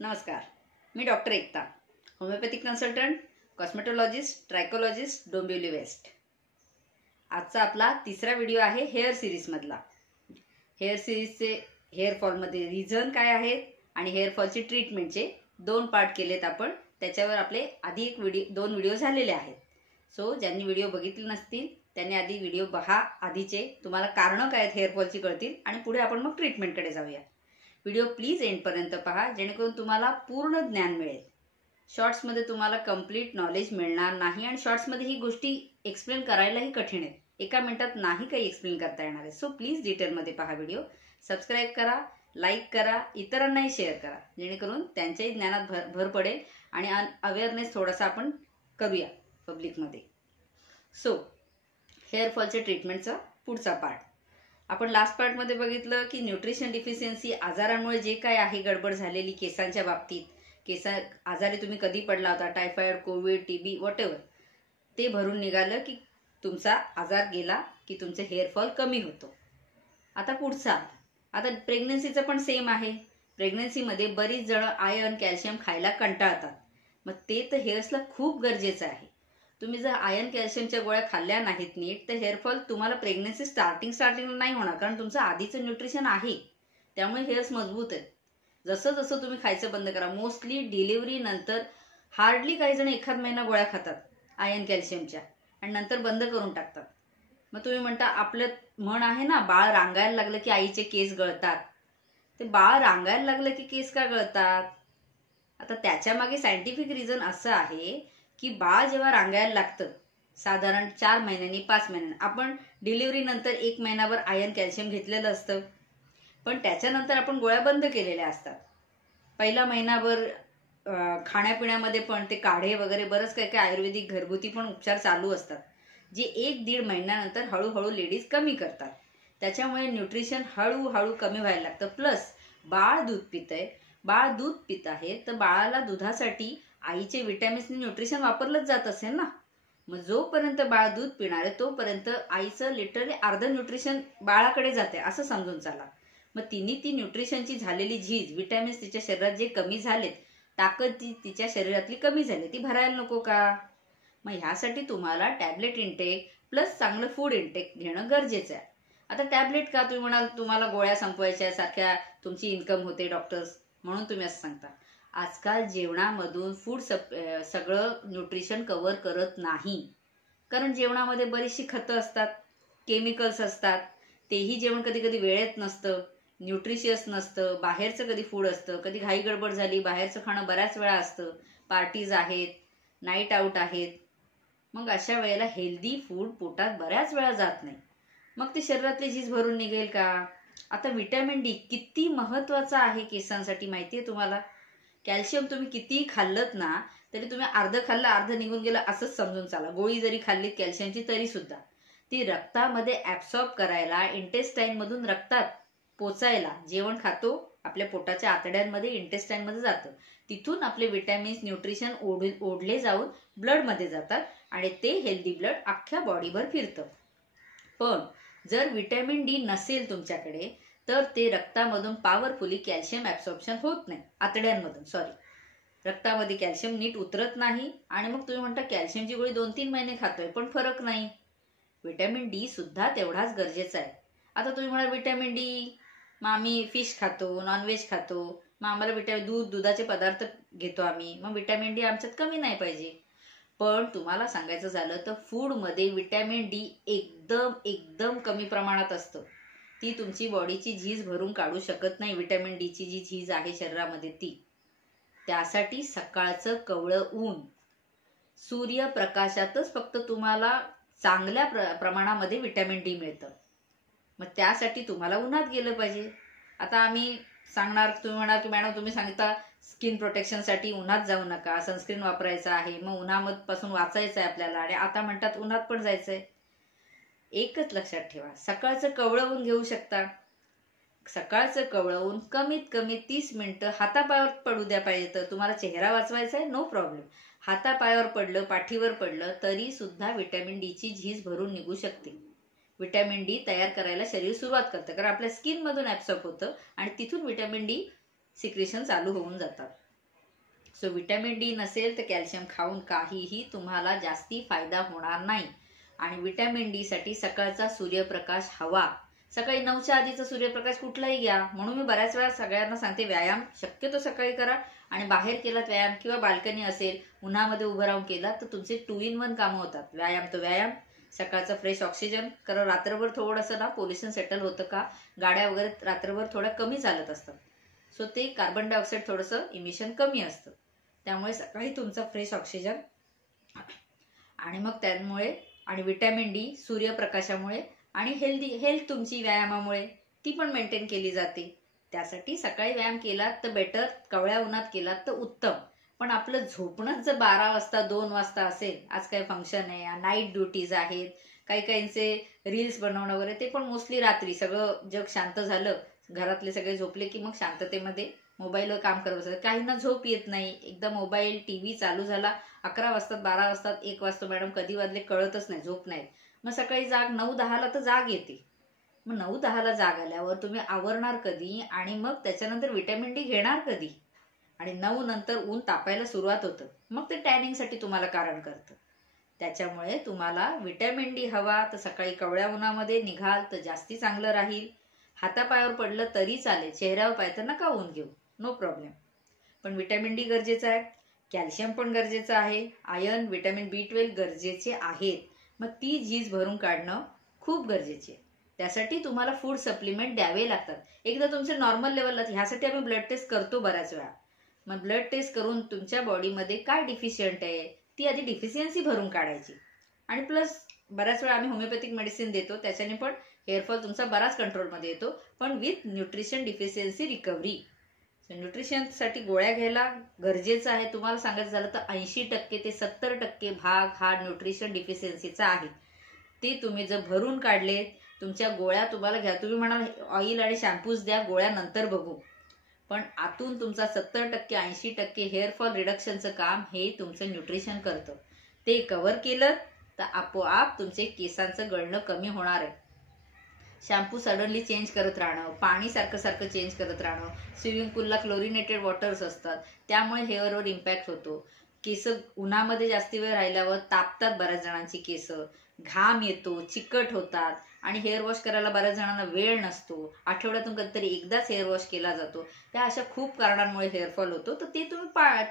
नमस्कार, मी doctor Ekta, homeopathic consultant, cosmetologist, trichologist, Dombivli west. आजचा आपला तिसरा व्हिडिओ आहे हेअर सिरीजमधला। हेअर सिरीजचे हेअरफॉलमध्ये रिझन काय आहेत आणि हेअरफॉलची ट्रीटमेंटचे 2 पार्ट केलेत आपण। त्याच्यावर आपले आधी 2 व्हिडिओ झालेले आहेत। सो ज्यांनी व्हिडिओ बघितले नसतील त्यांनी आधी व्हिडिओ पहा, आधीचे तुम्हाला कारणं काय आहेत हेअरफॉलची कळतील आणि पुढे आपण मग ट्रीटमेंटकडे जाऊया। व्हिडिओ प्लीज एंडपर्यंत पहा, जेणेकरून तुम्हाला पूर्ण ज्ञान मिळेल। शॉर्ट्समध्ये तुम्हाला कंप्लीट नॉलेज मिळणार नाही आणि शॉर्ट्समध्ये ही गोष्टी एक्सप्लेन करायलाही कठीण आहे। एका मिनिटात नाही काही एक्सप्लेन करता येणार आहे। सो प्लीज डिटेलमध्ये पहा व्हिडिओ, सबस्क्राईब करा, लाईक करा, इतरांनाही शेअर करा, जेणेकरून त्यांच्याही ज्ञानात भर पडेल आणि अवेअरनेस थोडासा आपण करूया पब्लिकमध्ये। सो हेअरफॉलच्या ट्रीटमेंटचा पुढचा पार्ट आपण लास्ट पार्टमध्ये बघितलं की न्यूट्रिशन डिफिशियन्सी आजारांमुळे जे काय आहे गडबड झालेली केसांच्या बाबतीत, आजारी तुम्ही कधी पडला होता, टायफॉइड, कोविड, टीबी, व्हॉटएव्हर, ते भरून निघालं की तुमचा आजार गेला की तुमचे हेअरफॉल कमी होतो। आता पुढचा, आता प्रेग्नन्सीचं पण सेम आहे। प्रेग्नन्सीमध्ये बरीच जण आयर्न, कॅल्शियम खायला कंटाळतात, मग ते तर हेअर्सला खूप गरजेचं आहे। तुम्ही जर आयर्न कॅल्शियमच्या गोळ्या खाल्ल्या नाहीत नीट तर हेअरफॉल तुम्हाला प्रेग्नन्सी स्टार्टिंगला नाही होणार, कारण तुमचं आधीचं न्यूट्रिशन आहे, त्यामुळे हेअर्स मजबूत आहेत। जसं जसं तुम्ही खायचं बंद करा, मोस्टली डिलिव्हरी नंतर हार्डली काही जण एखाद महिना गोळ्या खातात आयर्न कॅल्शियमच्या आणि नंतर बंद करून टाकतात। मग तुम्ही म्हणता आपलं म्हण आहे ना, बाळ रांगायला लागलं की आईचे केस गळतात, ते बाळ रांगायला लागलं की केस का गळतात? आता त्याच्या मागे सायंटिफिक रिझन असं आहे की बाळ जेव्हा रांगायला लागतं साधारण 4 महिन्यांनी 5 महिन्यांनी, आपण डिलिव्हरी नंतर 1 महिनाभर आयर्न कॅल्शियम घेतलेलं असतं, पण त्याच्यानंतर आपण गोळ्या बंद केलेल्या असतात। पहिला महिनाभर खाण्यापिण्यामध्ये पण ते काढे वगैरे बरंच काही काही आयुर्वेदिक घरगुती पण उपचार चालू असतात, जे 1-1.5 महिन्यानंतर हळूहळू लेडीज कमी करतात। त्याच्यामुळे न्यूट्रिशन हळूहळू कमी व्हायला लागतं। प्लस बाळ दूध पितंय, बाळ दूध पित आहे तर बाळाला दुधासाठी आईचे विटॅमिन्स न्यूट्रिशन वापरलंच जात असेल ना, मग जोपर्यंत बाळ दूध पिणार आहे तोपर्यंत आईचं लिटरली अर्ध न्यूट्रिशन बाळाकडे जाते असं समजून चाला। मग ती न्यूट्रिशनची झालेली झीज, विटॅमिन्स तिच्या शरीरात जे कमी झालेत, ताकद तिच्या शरीरातली कमी झाली, ती भरायला नको का? मग ह्यासाठी तुम्हाला टॅबलेट इंटेक प्लस चांगलं फूड इंटेक घेणं गरजेचं आहे। आता टॅबलेट का? तुम्ही म्हणाल तुम्हाला गोळ्या संपवायच्या सारख्या तुमची इन्कम होते डॉक्टर्स म्हणून तुम्ही असं सांगता। आजकाल जेवणामधून फूड सगळं न्यूट्रिशन कव्हर करत नाही, कारण जेवणामध्ये बरीचशी खतं असतात, केमिकल्स असतात, तेही जेवण कधी कधी वेळेत नसतं, न्यूट्रिशियस नसतं, बाहेरचं कधी फूड असतं, कधी घाई गडबड झाली बाहेरचं खाणं बऱ्याच वेळा असतं, पार्टीज आहेत, नाईट आऊट आहेत, मग अशा वेळेला हेल्दी फूड पोटात बऱ्याच वेळा जात नाही, मग ते शरीरातली झीज भरून निघेल का? आता विटॅमिन डी किती महत्वाचा आहे केसांसाठी माहितीये तुम्हाला? कॅल्शियम तुम्ही कितीही खाल्लत ना तरी तुम्ही अर्ध खाल्लं अर्ध निघून गेलं असंच समजून चाला। गोळी जरी खाल्लीत कॅल्शियमची तरी सुद्धा ती रक्तामध्ये ऍब्सॉर्ब करायला, इंटेस्टाईन मधून रक्तात पोचायला, जेवण खातो आपल्या पोटाच्या आतड्यांमध्ये, इंटेस्टाईन मध्ये जातं, तिथून आपले विटॅमिन्स, न्यूट्रिशन ओढले जाऊन ब्लड मध्ये जातात आणि ते हेल्दी ब्लड अख्ख्या बॉडीभर फिरतं। पण जर विटॅमिन डी नसेल तुमच्याकडे तर ते रक्तामधून पॉवरफुली कॅल्शियम ऍब्सॉर्प्शन होत नाही, आतड्यांमधून रक्तामध्ये कॅल्शियम नीट उतरत नाही आणि मग तुम्ही म्हणता कॅल्शियमची गोळी 2-3 महिने खातोय पण फरक नाही। विटॅमिन डी सुद्धा तेवढाच गरजेचा आहे। आता तुम्ही म्हणा विटॅमिन डी, मग आम्ही फिश खातो, नॉनव्हेज खातो, मग आम्हाला दुधाचे पदार्थ घेतो आम्ही, मग विटॅमिन डी आमच्यात कमी नाही पाहिजे। पण तुम्हाला सांगायचं झालं तर फूडमध्ये विटॅमिन डी एकदम कमी प्रमाणात असतं, ती तुमची बॉडीची झीज भरून काढू शकत नाही। विटॅमिन डी ची जी झीज आहे शरीरामध्ये ती, त्यासाठी सकाळचं कवळं ऊन, सूर्यप्रकाशातच फक्त तुम्हाला चांगल्या प्रमाणामध्ये विटॅमिन डी मिळतं, मग त्यासाठी तुम्हाला उन्हात गेलं पाहिजे। आता आम्ही सांगणार, तुम्ही म्हणाल की मॅडम तुम्ही सांगता स्किन प्रोटेक्शनसाठी उन्हात जाऊ नका, सनस्क्रीन वापरायचं आहे, मग उन्हापासून वाचायचं आहे आपल्याला, आणि आता म्हणतात उन्हात पण जायचंय। एकच लक्षात ठेवा, सकाळचं कवळं ऊन घेऊ शकता, सकाळचं कवळं ऊन कमीत कमी 30 मिनिटं हातापायावर पडू द्या, पाहिजे तर तुम्हाला चेहरा वाचवायचा आहे नो प्रॉब्लेम, हातापायावर पडलं, पाठीवर पडलं तरी सुद्धा विटॅमिन डी ची झीज भरून निघू शकते। विटॅमिन डी तयार करायला शरीर सुरुवात करतं, कारण आपल्या स्किन मधून ऍब्सॉर्ब होतं आणि तिथून विटॅमिन डी सिक्रेशन चालू होऊन जातात। सो व्हिटॅमिन डी नसेल तर कॅल्शियम खाऊन काहीही तुम्हाला जास्ती फायदा होणार नाही. आणि व्हिटॅमिन डी साठी सकाळचा सूर्यप्रकाश हवा. सकाळी 9च्या आधीचा सूर्यप्रकाश कुठलाही घ्या. म्हणून मी बऱ्याच वेळा सगळ्यांना सांगते, व्यायाम शक्यतो सकाळी करा. आणि बाहेर केलात व्यायाम किंवा बाल्कनी असेल, उन्हामध्ये उभं राहून केलात तर तुमचे 2 in 1 कामं होतात. व्यायाम तो व्यायाम, सकाळचा फ्रेश ऑक्सिजन. कारण रात्रभर थोडंसं ना पोल्युशन सेटल होतं का, गाड्या वगैरे रात्रभर थोड्या कमी चालत असतात. सो ते कार्बन डायऑक्साईड थोडंसं इमिशन कमी असतं. त्यामुळे सकाळी तुमचा फ्रेश ऑक्सिजन आणि मग त्यामुळे आणि व्हिटॅमिन डी सूर्यप्रकाशामुळे आणि हेल्थ तुमची व्यायामामुळे ती पण मेंटेन केली जाते. त्यासाठी सकाळी व्यायाम केलात तर बेटर, कवळ्या उन्हात केलात तर उत्तम. पण आपलं झोपणंच जर 12 वाजता 2 वाजता असेल, आज काय फंक्शन आहे, नाईट ड्युटीज आहेत, काही काहींचे रील्स बनवणं वगैरे, ते पण मोस्टली रात्री सगळं जग शांत झालं, घरातले सगळे झोपले की मग शांततेमध्ये मोबाईलवर काम करत बसतात. काहींना झोप येत नाही, एकदा मोबाईल टीव्ही चालू झाला 11 वाजतात, 12 वाजतात, 1 वाजता मॅडम कधी वाजले कळतच नाही, झोप नाही. मग सकाळी 9-10ला तर जाग येते. मग 9-10ला जाग आल्यावर तुम्ही आवरणार कधी आणि मग त्याच्यानंतर व्हिटॅमिन डी घेणार कधी? आणि 9 नंतर ऊन तापायला सुरुवात होतं, मग ते टॅनिंगसाठी तुम्हाला कारण करतं. त्याच्यामुळे तुम्हाला व्हिटॅमिन डी हवा तर सकाळी कवळ्या उन्हामध्ये निघाल तर जास्ती चांगलं राहील. हातापायावर पडलं तरी चालेल, चेहऱ्यावर पाय तर नका ऊन घेऊ, नो प्रॉब्लेम. पण व्हिटॅमिन डी गरजेचं आहे, कॅल्शियम पण गरजेचं आहे, आयर्न, व्हिटॅमिन B12 गरजेचे आहेत. मग ती झीज भरून काढणं खूप गरजेचे आहे. त्यासाठी तुम्हाला फूड सप्लिमेंट द्यावे लागतात. एकदा तुमचे नॉर्मल लेवलला, ह्यासाठी आम्ही ब्लड टेस्ट करतो बऱ्याच वेळा. मग ब्लड टेस्ट करून तुमच्या बॉडीमध्ये काय डिफिशियंट आहे ती आधी डिफिशियन्सी भरून काढायची. आणि प्लस बऱ्याच वेळा आम्ही होमिओपॅथिक मेडिसिन देतो, त्याच्याने पण हेअरफॉल तुमचा बराच कंट्रोलमध्ये येतो, पण विथ न्यूट्रिशन डिफिशियन्सी रिकव्हरी. न्यूट्रिशनसाठी गोळ्या घ्यायला गरजेचं आहे. तुम्हाला सांगायचं झालं तर 80% ते 70% भाग हा न्यूट्रिशन डिफिशियन्सीचा आहे. ते तुम्ही जर भरून काढले, तुमच्या गोळ्या तुम्हाला घ्या. तुम्ही म्हणाल ऑइल आणि शॅम्पूज द्या, गोळ्या नंतर बघू. पण आतून तुमचा 70% 80% हेअरफॉल रिडक्शनचं काम हे तुमचं न्यूट्रिशन करतं. ते कव्हर केलं तर आपोआप तुमचे केसांचं गळणं कमी होणार आहे. शॅम्पू सडनली चेंज करत राहणं, पाणी सारखं चेंज करत राहणं, स्विमिंग पूलला क्लोरिनेटेड वॉटर्स असतात, त्यामुळे हेअरवर इम्पॅक्ट होतो. केस उन्हामध्ये जास्ती वेळ राहिल्यावर तापतात बऱ्याच जणांची केस, घाम येतो, चिकट होतात आणि हेअर वॉश करायला बऱ्याच जणांना वेळ नसतो. आठवड्यातून कधीतरी एकदाच हेअर वॉश केला जातो. त्या अशा खूप कारणांमुळे हेअरफॉल होतो. तर ते तुम्ही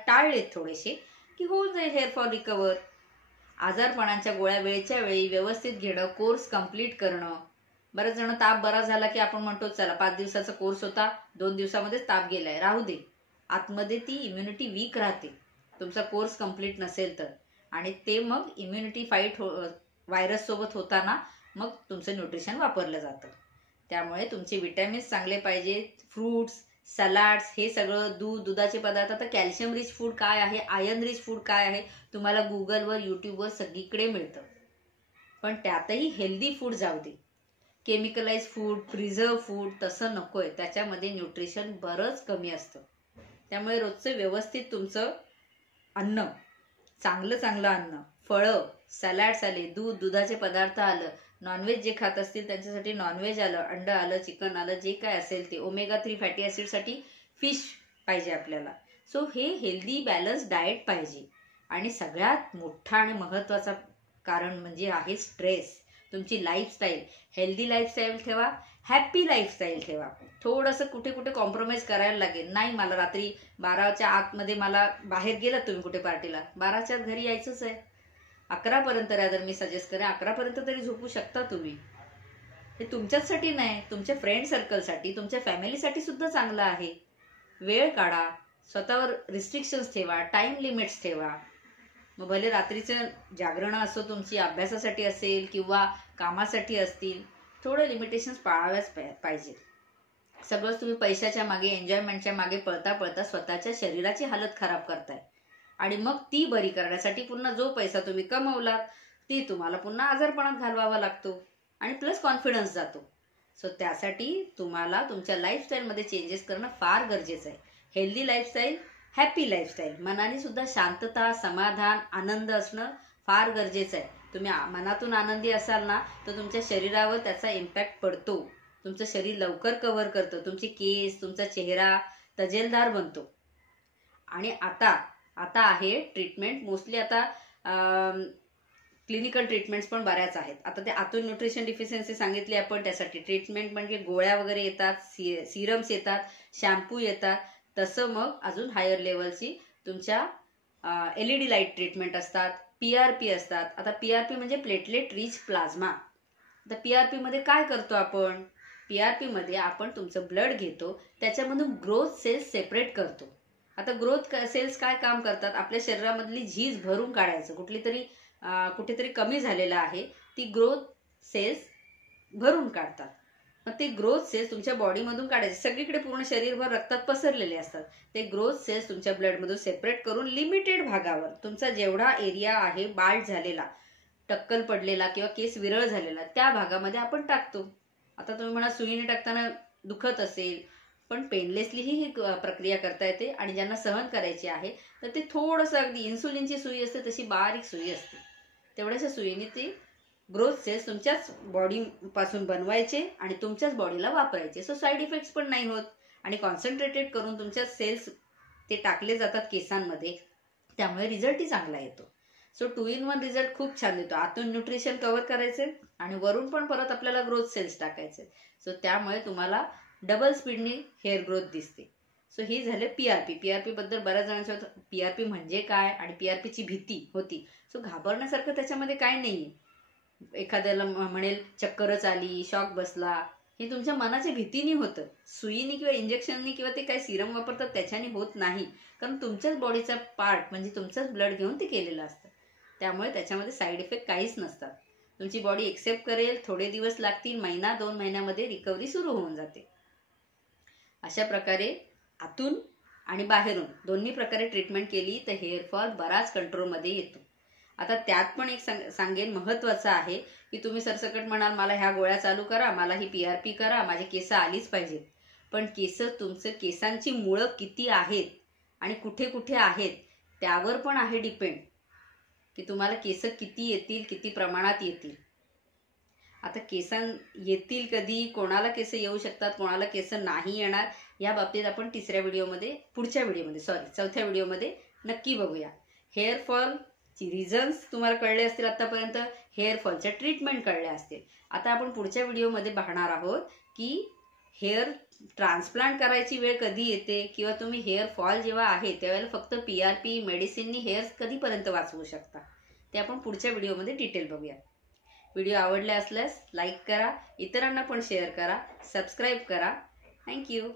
टाळलेत थोडेसे की होऊन जाईल हेअरफॉल रिकवर. आजारपणाच्या गोळ्या वेळच्या वेळी व्यवस्थित घेणं, कोर्स कंप्लीट करणं. बरेच जण ताप बरा झाला की आपण म्हणतो चला 5 दिवसाचा कोर्स होता, 2 दिवसामध्येच ताप गेलाय, राहू दे. आतमध्ये ती इम्युनिटी वीक राहते तुमचा कोर्स कंप्लीट नसेल तर. आणि ते मग इम्युनिटी फाईट व्हायरस सोबत होताना मग तुमचं न्यूट्रिशन वापरलं जातं. त्यामुळे तुमचे विटॅमिन्स चांगले पाहिजेत. फ्रूट्स, सलाड्स, हे सगळं, दुधाचे पदार्थ. आता कॅल्शियम रिच फूड काय आहे, आयर्न रिच फूड काय आहे, तुम्हाला गुगलवर, युट्यूबवर सगळीकडे मिळतं. पण त्यातही हेल्दी फूड जाऊ दे. केमिकलाइज फूड, प्रिझर्व फूड तसं नकोय. त्याच्यामध्ये न्यूट्रिशन बरंच कमी असतं. त्यामुळे रोजचं व्यवस्थित तुमचं अन्न, चांगलं अन्न, फळं, सॅलड्स आले, दुधाचे पदार्थ आलं, नॉनव्हेज जे खात असतील त्यांच्यासाठी नॉनव्हेज आलं, अंड आलं, चिकन आलं, जे काय असेल ते. ओमेगा 3 फॅटी ॲसिडसाठी फिश पाहिजे आपल्याला. सो हे हेल्दी बॅलन्स डाएट पाहिजे. आणि सगळ्यात मोठा आणि महत्त्वाचा कारण म्हणजे आहे स्ट्रेस. तुमची लाईफस्टाईल, हेल्दी लाईफस्टाईल ठेवा, हॅप्पी लाईफस्टाईल ठेवा. थोडंसं कुठे कॉम्प्रोमाइज करायला लागेल. नाही मला रात्री 12च्या आतमध्ये मला बाहेर गेलात तुम्ही कुठे पार्टीला, 12च्या घरी यायचंच आहे. 11पर्यंत रादर मी सजेस्ट करेन, 11पर्यंत तरी झोपू शकता तुम्ही. हे तुमच्यासाठी नाही, तुमच्या फ्रेंड सर्कलसाठी, तुमच्या फॅमिलीसाठी सुद्धा चांगलं आहे. वेळ काढा, स्वतःवर रिस्ट्रिक्शन्स ठेवा, टाइम लिमिट्स ठेवा. मग भले रात्रीचं जागरणं असो, तुमची अभ्यासासाठी असेल किंवा कामासाठी असतील, थोडं लिमिटेशन्स पाळाव्याच पाहिजे. सगळंच तुम्ही पैशाच्या मागे, एन्जॉयमेंटच्या मागे पळता स्वतःच्या शरीराची हालत खराब करताय. आणि मग ती बरी करण्यासाठी पुन्हा जो पैसा तुम्ही कमवलात ती तुम्हाला पुन्हा आजारपणात घालवावा लागतो आणि प्लस कॉन्फिडन्स जातो. सो त्यासाठी तुम्हाला तुमच्या लाईफस्टाईलमध्ये चेंजेस करणं फार गरजेचं आहे. Healthy lifestyle, happy lifestyle. मनाने सुद्धा शांतता, समाधान, आनंद असणं फार गरजेचं आहे. तुम्ही मनातून आनंदी असाल ना तर तुमच्या शरीरावर त्याचा इम्पॅक्ट पडतो. तुमचं शरीर लवकर कव्हर करतं, तुमचे केस, तुमचा चेहरा तजेलदार बनतो. आणि आता आता आहे ट्रीटमेंट मोस्टली आता क्लिनिकल ट्रीटमेंट्स पण बऱ्याच आहेत. आता ते आतून न्यूट्रिशन डिफिशियन्सी सांगितली आपण, त्यासाठी ट्रीटमेंट म्हणजे गोळ्या वगैरे येतात, सिरम्स येतात, शॅम्पू येतात. तसं मग अजून हायर लेवलची तुमच्या LED लाईट ट्रीटमेंट असतात, PRP असतात. आता PRP म्हणजे प्लेटलेट रिच प्लाझ्मा. आता PRP मध्ये काय करतो आपण? PRP मध्ये आपण तुमचं ब्लड घेतो, त्याच्यामधून ग्रोथ सेल्स सेपरेट करतो. आता ग्रोथ सेल्स काय काम करतात? आपल्या शरीरामधली झीज भरून काढायचं, कुठेतरी कमी झालेलं आहे ती ग्रोथ सेल्स भरून काढतात. मग ते ग्रोथ सेल्स तुमच्या बॉडीमधून काढायचे, सगळीकडे पूर्ण शरीरभर रक्तात पसरलेले असतात. ते ग्रोथ सेल्स तुमच्या ब्लडमधून सेपरेट करून लिमिटेड भागावर, तुमचा जेवढा एरिया आहे बाल्ड झालेला, टक्कल पडलेला किंवा केस विरळ झालेला, त्या भागामध्ये आपण टाकतो. आता तुम्ही म्हणा सुईने टाकताना दुखत असेल, पण पेनलेसली ही प्रक्रिया करता येते. आणि ज्यांना सहन करायची आहे तर ते थोडंसं, अगदी इन्सुलिनची सुई असते तशी बारीक सुई असते, तेवढ्याशा सुईने ती ग्रोथ सेल्स तुमच्याच बॉडी पासून बनवायचे आणि तुमच्याच बॉडीला वापरायचे. सो साईड इफेक्ट्स पण नाही होत आणि कॉन्सन्ट्रेटेड करून तुमच्या सेल्स ते टाकले जातात केसांमध्ये, त्यामुळे रिझल्टही चांगला येतो. सो 2 in 1 रिझल्ट खूप छान देतो. आतून न्यूट्रिशन कव्हर करायचे आणि वरून पण परत आपल्याला ग्रोथ सेल्स टाकायचे. सो त्यामुळे तुम्हाला डबल स्पीडनी हेअर ग्रोथ दिसते. सो ही झाले PRP बद्दल बऱ्याच जणांच्या PRP म्हणजे काय आणि PRPची भीती होती. सो घाबरण्यासारखं त्याच्यामध्ये काय नाहीये. एखाद्याला म्हणेल चक्करच आली, शॉक बसला, हे तुमच्या मनाच्या भीतीने होतं. सुईनी किंवा इंजेक्शननी किंवा ते काय सिरम वापरतात त्याच्याने होत नाही, कारण तुमच्याच बॉडीचा पार्ट म्हणजे तुमचंच ब्लड घेऊन ते केलेलं असतं. त्यामुळे त्याच्यामध्ये साईड इफेक्ट काहीच नसतात. तुमची बॉडी एक्सेप्ट करेल, थोडे दिवस लागतील, 1-2 महिन्यामध्ये रिकव्हरी सुरू होऊन जाते. अशा प्रकारे आतून आणि बाहेरून दोन्ही प्रकारे ट्रीटमेंट केली तर हेअरफॉल बराच कंट्रोलमध्ये येतो. आता त्यात पण एक सांगेन महत्वाचं आहे की तुम्ही सरसकट म्हणाल मला ह्या गोळ्या चालू करा, मला ही PRP करा, माझी केस आलीच पाहिजेत. पण तुमचं केसांची मुळं किती आहेत आणि कुठे कुठे आहेत त्यावर पण आहे डिपेंड, की तुम्हाला केस किती येतील, किती प्रमाणात येतील. आता येतील कधी, कोणाला केस येऊ शकतात, कोणाला केस नाही येणार, या बाबतीत आपण चौथ्या व्हिडिओमध्ये नक्की बघूया. हेअरफॉलची रिझन्स तुम्हाला कळले असतील आतापर्यंत, हेअरफॉलच्या ट्रीटमेंट कळल्या असतील. आता आपण पुढच्या व्हिडिओमध्ये पाहणार आहोत की हेअर ट्रान्सप्लांट करायची वेळ कधी येते, किंवा तुम्ही हेअरफॉल जेव्हा आहे त्यावेळेला फक्त PRP मेडिसिननी हेअर कधीपर्यंत वाचवू शकता, ते आपण पुढच्या व्हिडिओमध्ये डिटेल बघूया. व्हिडिओ आवडले असल्यास लाईक करा, इतरांना पण शेअर करा, सबस्क्राईब करा. थँक्यू.